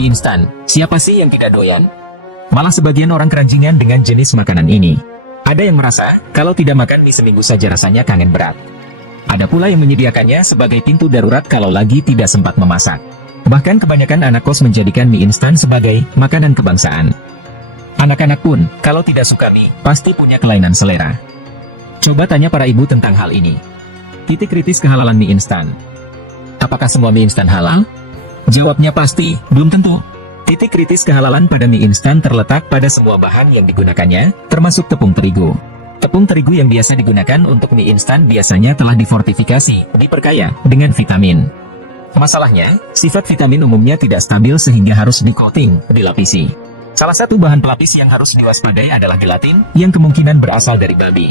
Mie instan, siapa sih yang tidak doyan? Malah sebagian orang keranjingan dengan jenis makanan ini. Ada yang merasa, kalau tidak makan mie seminggu saja rasanya kangen berat. Ada pula yang menyediakannya sebagai pintu darurat kalau lagi tidak sempat memasak. Bahkan kebanyakan anak kos menjadikan mie instan sebagai makanan kebangsaan. Anak-anak pun, kalau tidak suka mie, pasti punya kelainan selera. Coba tanya para ibu tentang hal ini. Titik kritis kehalalan mie instan. Apakah semua mie instan halal? Jawabnya pasti, belum tentu. Titik kritis kehalalan pada mie instan terletak pada semua bahan yang digunakannya, termasuk tepung terigu. Tepung terigu yang biasa digunakan untuk mie instan biasanya telah difortifikasi, diperkaya dengan vitamin. Masalahnya, sifat vitamin umumnya tidak stabil sehingga harus di-coating, dilapisi. Salah satu bahan pelapis yang harus diwaspadai adalah gelatin, yang kemungkinan berasal dari babi.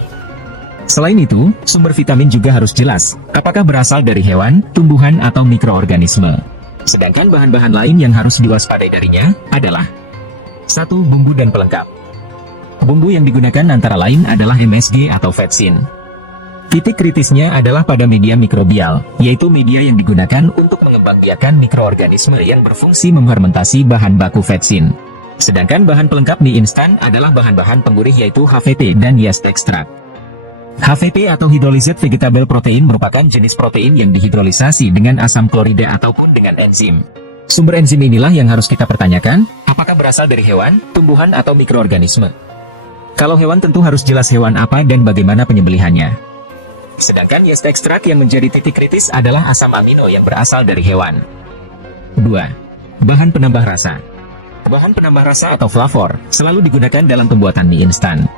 Selain itu, sumber vitamin juga harus jelas, apakah berasal dari hewan, tumbuhan, atau mikroorganisme. Sedangkan bahan-bahan lain yang harus diwaspadai darinya adalah 1. Bumbu dan pelengkap. Bumbu yang digunakan antara lain adalah MSG atau vetsin. Titik kritisnya adalah pada media mikrobial, yaitu media yang digunakan untuk mengembangbiakan mikroorganisme yang berfungsi mefermentasi bahan baku vetsin. Sedangkan bahan pelengkap mie instan adalah bahan-bahan penggurih yaitu HVP dan yeast extract. HVP atau hydrolyzed vegetable protein merupakan jenis protein yang dihidrolisasi dengan asam klorida ataupun dengan enzim. Sumber enzim inilah yang harus kita pertanyakan, apakah berasal dari hewan, tumbuhan, atau mikroorganisme. Kalau hewan tentu harus jelas hewan apa dan bagaimana penyembelihannya. Sedangkan yeast extract yang menjadi titik kritis adalah asam amino yang berasal dari hewan. 2. Bahan penambah rasa. Bahan penambah rasa atau flavor selalu digunakan dalam pembuatan mie instan.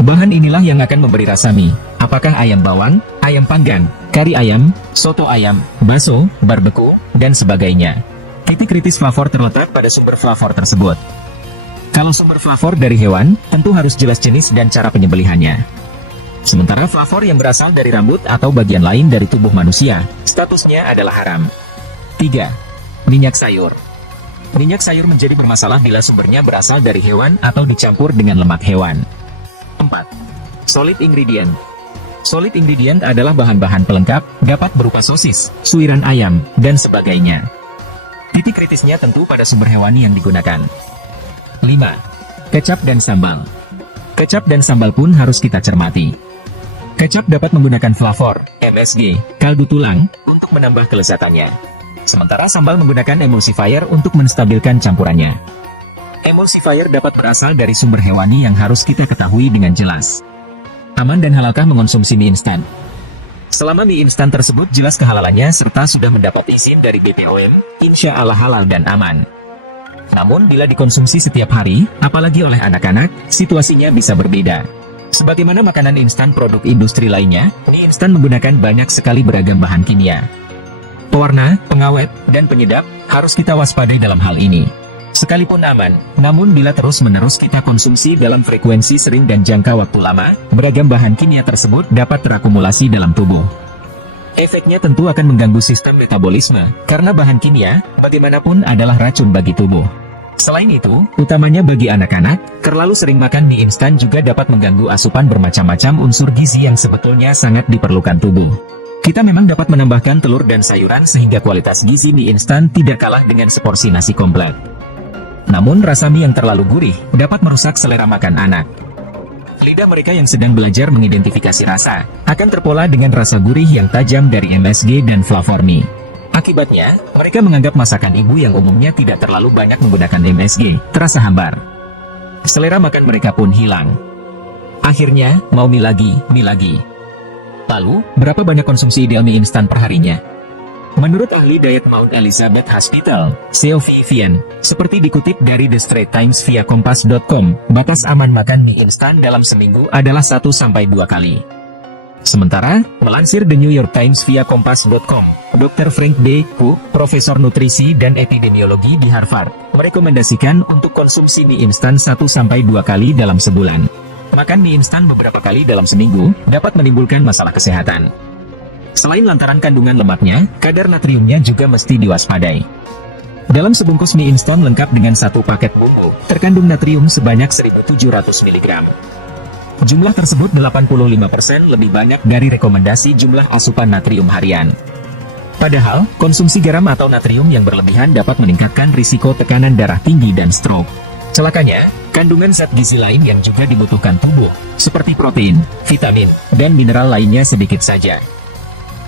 Bahan inilah yang akan memberi rasa mie, apakah ayam bawang, ayam panggang, kari ayam, soto ayam, bakso, barbeku, dan sebagainya. Titik kritis flavor terletak pada sumber flavor tersebut. Kalau sumber flavor dari hewan, tentu harus jelas jenis dan cara penyembelihannya. Sementara flavor yang berasal dari rambut atau bagian lain dari tubuh manusia, statusnya adalah haram. 3. Minyak sayur. Minyak sayur menjadi bermasalah bila sumbernya berasal dari hewan atau dicampur dengan lemak hewan. 4. Solid ingredient. Solid ingredient adalah bahan-bahan pelengkap, dapat berupa sosis, suiran ayam, dan sebagainya. Titik kritisnya tentu pada sumber hewani yang digunakan. 5. Kecap dan sambal. Kecap dan sambal pun harus kita cermati. Kecap dapat menggunakan flavor, MSG, kaldu tulang, untuk menambah kelezatannya. Sementara sambal menggunakan emulsifier untuk menstabilkan campurannya. Emulsifier dapat berasal dari sumber hewani yang harus kita ketahui dengan jelas. Aman dan halalkah mengonsumsi mie instan? Selama mie instan tersebut jelas kehalalannya serta sudah mendapat izin dari BPOM, insya Allah halal dan aman. Namun bila dikonsumsi setiap hari, apalagi oleh anak-anak, situasinya bisa berbeda. Sebagaimana makanan instan produk industri lainnya, mie instan menggunakan banyak sekali beragam bahan kimia. Pewarna, pengawet, dan penyedap, harus kita waspadai dalam hal ini. Sekalipun aman, namun bila terus-menerus kita konsumsi dalam frekuensi sering dan jangka waktu lama, beragam bahan kimia tersebut dapat terakumulasi dalam tubuh. Efeknya tentu akan mengganggu sistem metabolisme, karena bahan kimia, bagaimanapun adalah racun bagi tubuh. Selain itu, utamanya bagi anak-anak, terlalu sering makan mie instan juga dapat mengganggu asupan bermacam-macam unsur gizi yang sebetulnya sangat diperlukan tubuh. Kita memang dapat menambahkan telur dan sayuran sehingga kualitas gizi mie instan tidak kalah dengan seporsi nasi komplit. Namun rasa mie yang terlalu gurih dapat merusak selera makan anak. Lidah mereka yang sedang belajar mengidentifikasi rasa akan terpola dengan rasa gurih yang tajam dari MSG dan flavor mie. Akibatnya, mereka menganggap masakan ibu yang umumnya tidak terlalu banyak menggunakan MSG terasa hambar. Selera makan mereka pun hilang. Akhirnya, mau mie lagi, mie lagi. Lalu, berapa banyak konsumsi ideal mie instan perharinya? Menurut ahli diet Mount Elizabeth Hospital, Seo Vivian, seperti dikutip dari The Straits Times via Kompas.com, batas aman makan mie instan dalam seminggu adalah 1-2 kali. Sementara, melansir The New York Times via Kompas.com, Dr. Frank D. Cook, Profesor Nutrisi dan Epidemiologi di Harvard, merekomendasikan untuk konsumsi mie instan 1-2 kali dalam sebulan. Makan mie instan beberapa kali dalam seminggu dapat menimbulkan masalah kesehatan. Selain lantaran kandungan lemaknya, kadar natriumnya juga mesti diwaspadai. Dalam sebungkus mie instan lengkap dengan satu paket bumbu, terkandung natrium sebanyak 1.700 mg. Jumlah tersebut 85% lebih banyak dari rekomendasi jumlah asupan natrium harian. Padahal, konsumsi garam atau natrium yang berlebihan dapat meningkatkan risiko tekanan darah tinggi dan stroke. Celakanya, kandungan zat gizi lain yang juga dibutuhkan tubuh, seperti protein, vitamin, dan mineral lainnya sedikit saja.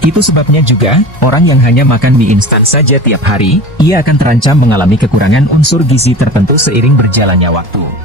Itu sebabnya juga, orang yang hanya makan mie instan saja tiap hari, ia akan terancam mengalami kekurangan unsur gizi tertentu seiring berjalannya waktu.